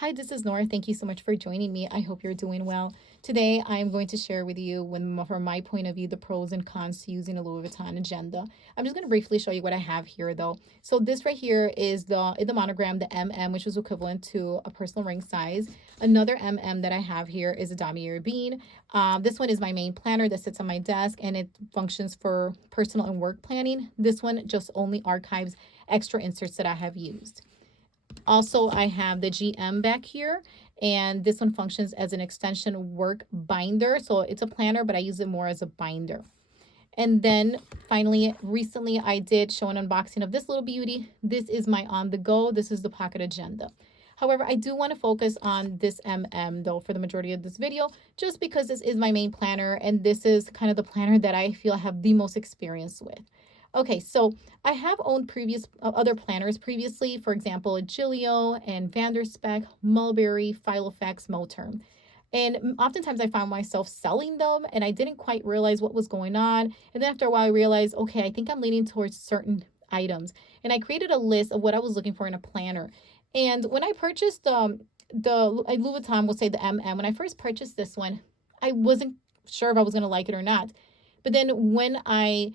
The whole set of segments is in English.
Hi, this is Nora. Thank you so much for joining me. I hope you're doing well. Today, I am going to share with you, from my point of view, the pros and cons to using a Louis Vuitton agenda. I'm just going to briefly show you what I have here, though. So this right here is the monogram, the MM, which is equivalent to a personal ring size. Another MM that I have here is a damier bean. This one is my main planner that sits on my desk, and it functions for personal and work planning. This one just only archives extra inserts that I have used. Also, I have the GM back here, and this one functions as an extension work binder. So it's a planner, but I use it more as a binder. And then finally, recently I did show an unboxing of this little beauty. This is my on the go. This is the pocket agenda. However, I do want to focus on this MM though for the majority of this video, just because this is my main planner and this is kind of the planner that I feel I have the most experience with. Okay, so I have owned previous other planners previously, for example, Gilio and Vanderspec, Mulberry, Filofax, Moterm. And oftentimes I found myself selling them and I didn't quite realize what was going on. And then after a while, I realized, okay, I think I'm leaning towards certain items. And I created a list of what I was looking for in a planner. And when I purchased the Louis Vuitton, we'll say the MM, when I first purchased this one, I wasn't sure if I was going to like it or not. But then when I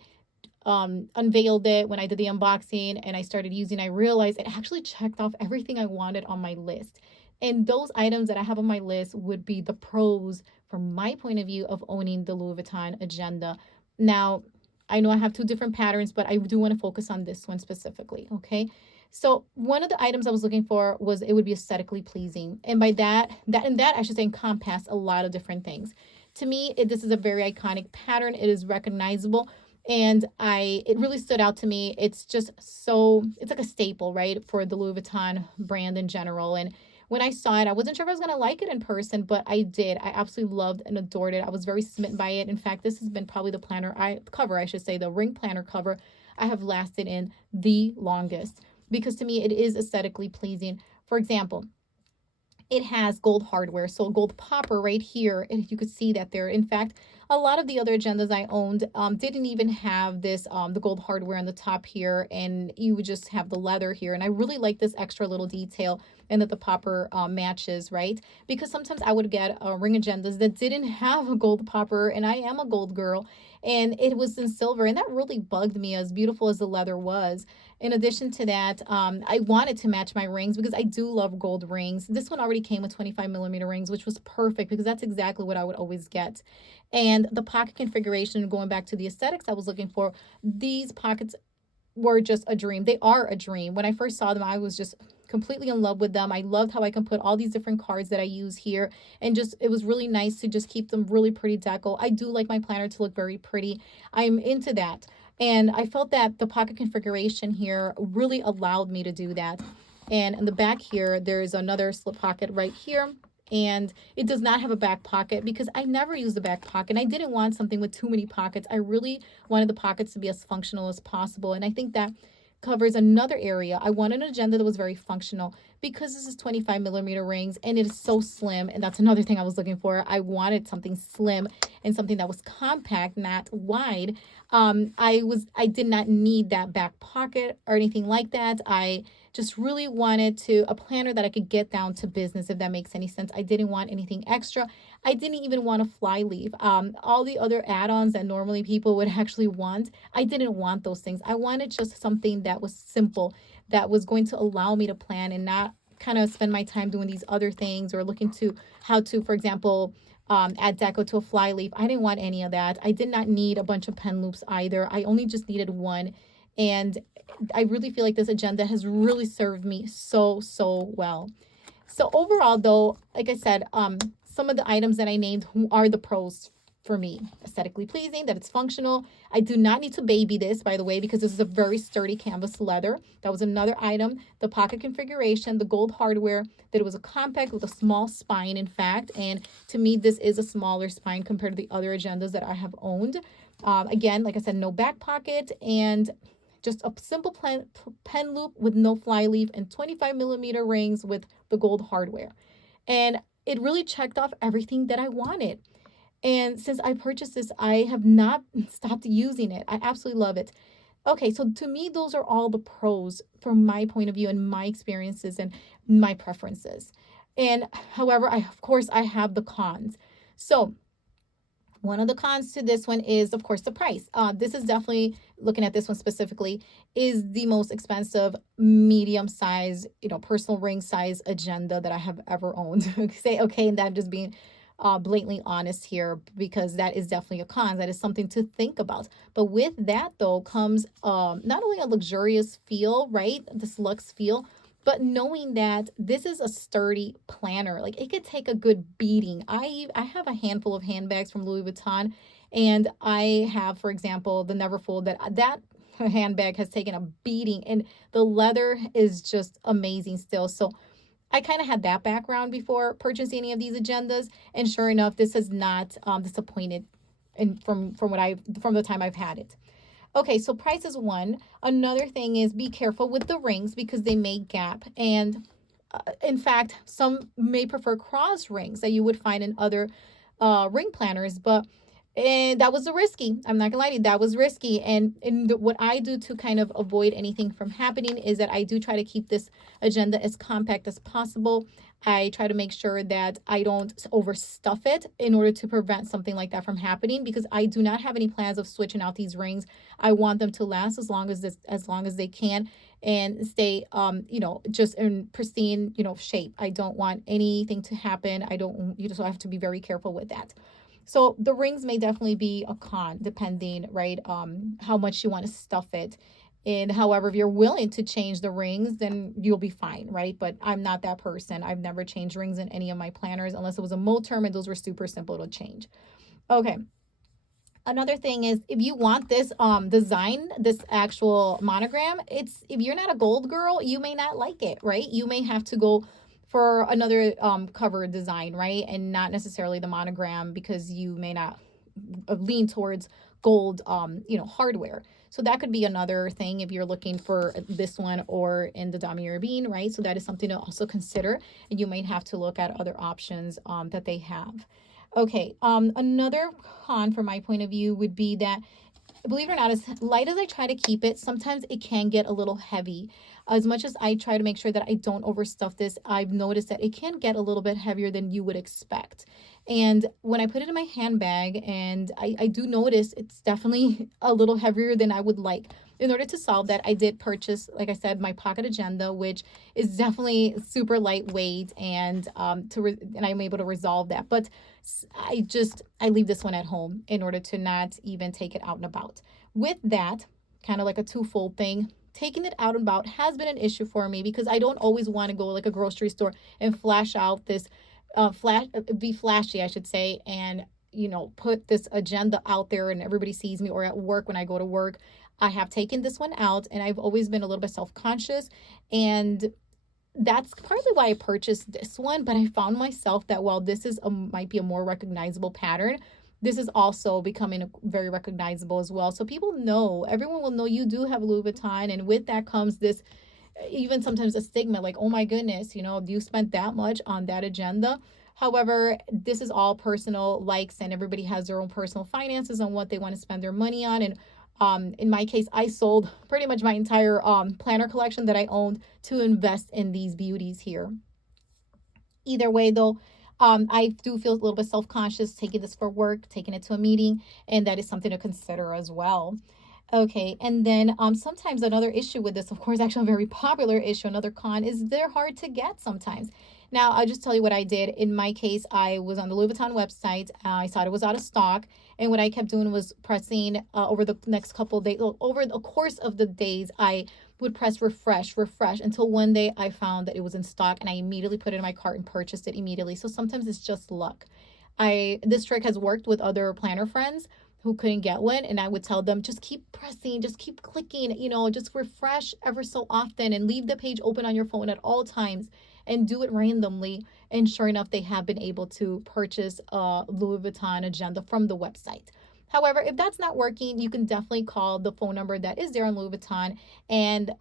unveiled it, when I did the unboxing and I started using, I realized it actually checked off everything I wanted on my list. And those items that I have on my list would be the pros from my point of view of owning the Louis Vuitton agenda. Now, I know I have two different patterns, but I do want to focus on this one specifically. Okay. So one of the items I was looking for was it would be aesthetically pleasing. And by that I should say encompass a lot of different things. To me, this is a very iconic pattern. It is recognizable, and it really stood out to me. It's just so, it's like a staple, right, for the Louis Vuitton brand in general. And when I saw it, I wasn't sure if I was going to like it in person, but I did. I absolutely loved and adored it. I was very smitten by it. In fact, this has been probably the cover, I should say, the ring planner cover I have lasted in the longest, because to me it is aesthetically pleasing. For example, it has gold hardware, so a gold popper right here, and you could see that there. In fact, a lot of the other agendas I owned didn't even have this the gold hardware on the top here, and you would just have the leather here. And I really like this extra little detail, and that the popper matches, right? Because sometimes I would get ring agendas that didn't have a gold popper, and I am a gold girl, and it was in silver, and that really bugged me, as beautiful as the leather was. In addition to that, I wanted to match my rings because I do love gold rings. This one already came with 25mm rings, which was perfect because that's exactly what I would always get. And the pocket configuration, going back to the aesthetics I was looking for, these pockets were just a dream. They are a dream. When I first saw them, I was just completely in love with them. I loved how I can put all these different cards that I use here, and just it was really nice to just keep them really pretty deco. I do like my planner to look very pretty. I'm into that. And I felt that the pocket configuration here really allowed me to do that. And in the back here, there's another slip pocket right here. And it does not have a back pocket because I never use the back pocket. I didn't want something with too many pockets. I really wanted the pockets to be as functional as possible. And I think that covers another area. I wanted an agenda that was very functional because this is 25mm rings and it is so slim. And that's another thing I was looking for. I wanted something slim and something that was compact, not wide. I did not need that back pocket or anything like that. I just really wanted a planner that I could get down to business, if that makes any sense. I didn't want anything extra. I didn't even want a fly leaf. All the other add-ons that normally people would actually want, I didn't want those things. I wanted just something that was simple, that was going to allow me to plan and not kind of spend my time doing these other things or looking to how to, for example, add deco to a fly leaf. I didn't want any of that. I did not need a bunch of pen loops either. I only just needed one. And I really feel like this agenda has really served me so, so well. So overall, though, like I said, some of the items that I named are the pros for me. Aesthetically pleasing, that it's functional. I do not need to baby this, by the way, because this is a very sturdy canvas leather. That was another item. The pocket configuration, the gold hardware, that it was a compact with a small spine, in fact. And to me, this is a smaller spine compared to the other agendas that I have owned. Again, like I said, no back pocket, and just a simple pen loop with no fly leaf, and 25mm rings with the gold hardware. And it really checked off everything that I wanted. And since I purchased this, I have not stopped using it. I absolutely love it. Okay, so to me, those are all the pros from my point of view and my experiences and my preferences. And however, of course, I have the cons. So one of the cons to this one is, of course, the price. This is definitely, looking at this one specifically, is the most expensive medium size, personal ring size agenda that I have ever owned. Say, okay, and that I'm just being blatantly honest here, because that is definitely a con. That is something to think about. But with that, though, comes not only a luxurious feel, right? This luxe feel, but knowing that this is a sturdy planner. Like, it could take a good beating. I have a handful of handbags from Louis Vuitton, and I have, for example, the Neverfull, that handbag has taken a beating, and the leather is just amazing still. So I kind of had that background before purchasing any of these agendas, and sure enough, this has not disappointed, and from the time I've had it. Okay, so price is one. Another thing is, be careful with the rings because they may gap. And in fact, some may prefer cross rings that you would find in other ring planners, but and that was a risky. I'm not gonna lie to you, that was risky. And what I do to kind of avoid anything from happening is that I do try to keep this agenda as compact as possible. I try to make sure that I don't overstuff it in order to prevent something like that from happening, because I do not have any plans of switching out these rings. I want them to last as long as they can, and stay just in pristine shape. I don't want anything to happen. I don't So I have to be very careful with that. So the rings may definitely be a con, depending, right, how much you want to stuff it. And however, if you're willing to change the rings, then you'll be fine, right? But I'm not that person. I've never changed rings in any of my planners unless it was a mo term, and those were super simple to change. Okay. Another thing is, if you want this design, this actual monogram, it's if you're not a gold girl, you may not like it, right? You may have to go for another cover design, right? And not necessarily the monogram, because you may not lean towards gold hardware. So that could be another thing if you're looking for this one or in the damier bean, right? So that is something to also consider, and you might have to look at other options that they have. Okay, another con from my point of view would be that, believe it or not, as light as I try to keep it, sometimes it can get a little heavy. As much as I try to make sure that I don't overstuff this, I've noticed that it can get a little bit heavier than you would expect. And when I put it in my handbag, and I do notice it's definitely a little heavier than I would like. In order to solve that, I did purchase, like I said, my pocket agenda, which is definitely super lightweight, and and I'm able to resolve that. But I leave this one at home in order to not even take it out and about. With that, kind of like a twofold thing, taking it out and about has been an issue for me, because I don't always want to go like a grocery store and flash out this be flashy, I should say, and put this agenda out there and everybody sees me, or at work when I go to work. I have taken this one out, and I've always been a little bit self-conscious, and that's partly why I purchased this one. But I found myself that while this is might be a more recognizable pattern, this is also becoming very recognizable as well. So people know, everyone will know you do have Louis Vuitton, and with that comes this, even sometimes a stigma, like, oh my goodness, you spent that much on that agenda. However, this is all personal likes, and everybody has their own personal finances on what they want to spend their money on. And in my case, I sold pretty much my entire planner collection that I owned to invest in these beauties here. Either way, though, I do feel a little bit self-conscious taking this for work, taking it to a meeting, and that is something to consider as well. Okay, and then sometimes another issue with this, of course, actually a very popular issue, another con, is they're hard to get sometimes. Now, I'll just tell you what I did. In my case, I was on the Louis Vuitton website. I saw it was out of stock, and what I kept doing was pressing over the next couple of days, over the course of the days, I would press refresh, refresh, until one day I found that it was in stock, and I immediately put it in my cart and purchased it immediately. So sometimes it's just luck. This trick has worked with other planner friends who couldn't get one, and I would tell them, just keep pressing, just keep clicking, just refresh ever so often, and leave the page open on your phone at all times, and do it randomly. And sure enough, they have been able to purchase a Louis Vuitton agenda from the website. However, if that's not working, you can definitely call the phone number that is there on Louis Vuitton, and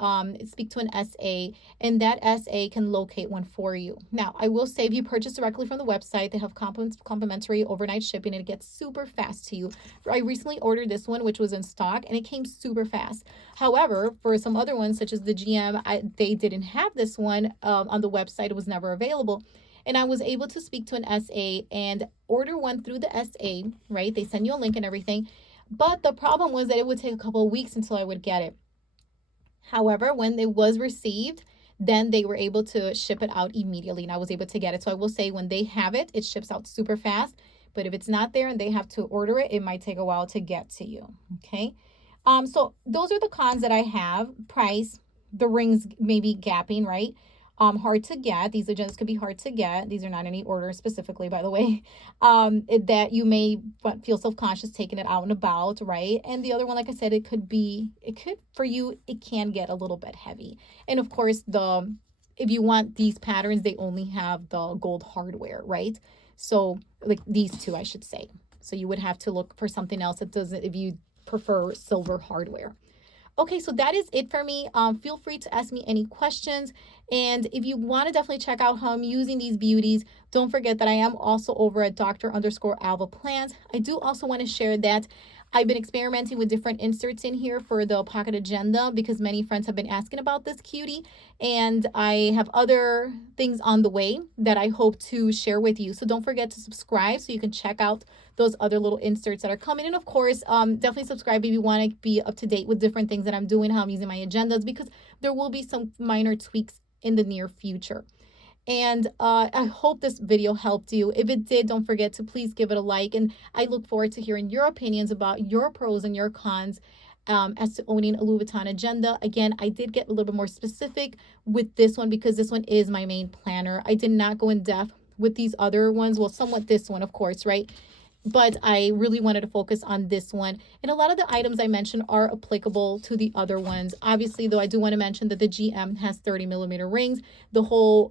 speak to an SA, and that SA can locate one for you. Now, I will say, if you purchase directly from the website, they have complimentary overnight shipping, and it gets super fast to you. I recently ordered this one, which was in stock, and it came super fast. However, for some other ones, such as the GM, they didn't have this one on the website. It was never available. And I was able to speak to an SA and order one through the SA, right? They send you a link and everything. But the problem was that it would take a couple of weeks until I would get it. However, when it was received, then they were able to ship it out immediately and I was able to get it. So I will say when they have it, it ships out super fast. But if it's not there and they have to order it, it might take a while to get to you. Okay. So those are the cons that I have. Price, the rings maybe gapping, right? Hard to get. These agendas could be hard to get. These are not any orders specifically, by the way. That you may feel self-conscious taking it out and about, right? And the other one, like I said, it could for you, it can get a little bit heavy. And of course, if you want these patterns, they only have the gold hardware, right? So like these two, I should say. So you would have to look for something else that doesn't, if you prefer silver hardware. Okay, so that is it for me. Feel free to ask me any questions. And if you want to definitely check out how I'm using these beauties, don't forget that I am also over at Dr._Alva Plant. I do also want to share that I've been experimenting with different inserts in here for the pocket agenda because many friends have been asking about this cutie. And I have other things on the way that I hope to share with you. So don't forget to subscribe so you can check out those other little inserts that are coming. And of course, definitely subscribe if you want to be up to date with different things that I'm doing, how I'm using my agendas, because there will be some minor tweaks in the near future. And I hope this video helped you. If it did, don't forget to please give it a like. And I look forward to hearing your opinions about your pros and your cons as to owning a Louis Vuitton agenda. Again, I did get a little bit more specific with this one because this one is my main planner. I did not go in depth with these other ones. Well, somewhat this one, of course, right? But I really wanted to focus on this one. And a lot of the items I mentioned are applicable to the other ones. Obviously, though, I do want to mention that the GM has 30mm rings. The whole,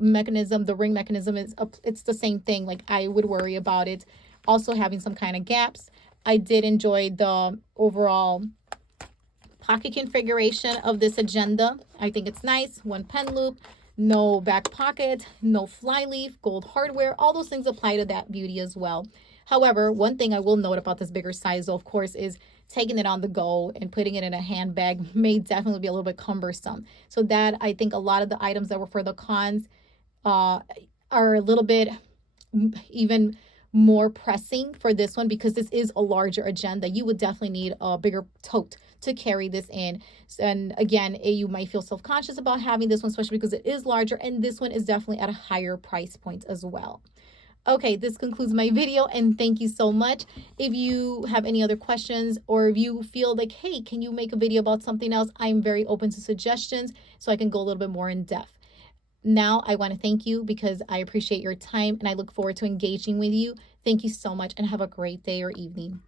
mechanism, the ring mechanism it's the same thing. Like I would worry about it also having some kind of gaps. I did enjoy the overall pocket configuration of this agenda. I think it's nice. One pen loop, no back pocket, no fly leaf, gold hardware. All those things apply to that beauty as well. However, one thing I will note about this bigger size, though, of course, is taking it on the go and putting it in a handbag may definitely be a little bit cumbersome. So that I think a lot of the items that were for the cons are a little bit even more pressing for this one because this is a larger agenda. You would definitely need a bigger tote to carry this in. And again, you might feel self-conscious about having this one, especially because it is larger, and this one is definitely at a higher price point as well. Okay, this concludes my video, and thank you so much. If you have any other questions, or if you feel like, hey, can you make a video about something else, I'm very open to suggestions so I can go a little bit more in depth. Now, I want to thank you because I appreciate your time and I look forward to engaging with you. Thank you so much and have a great day or evening.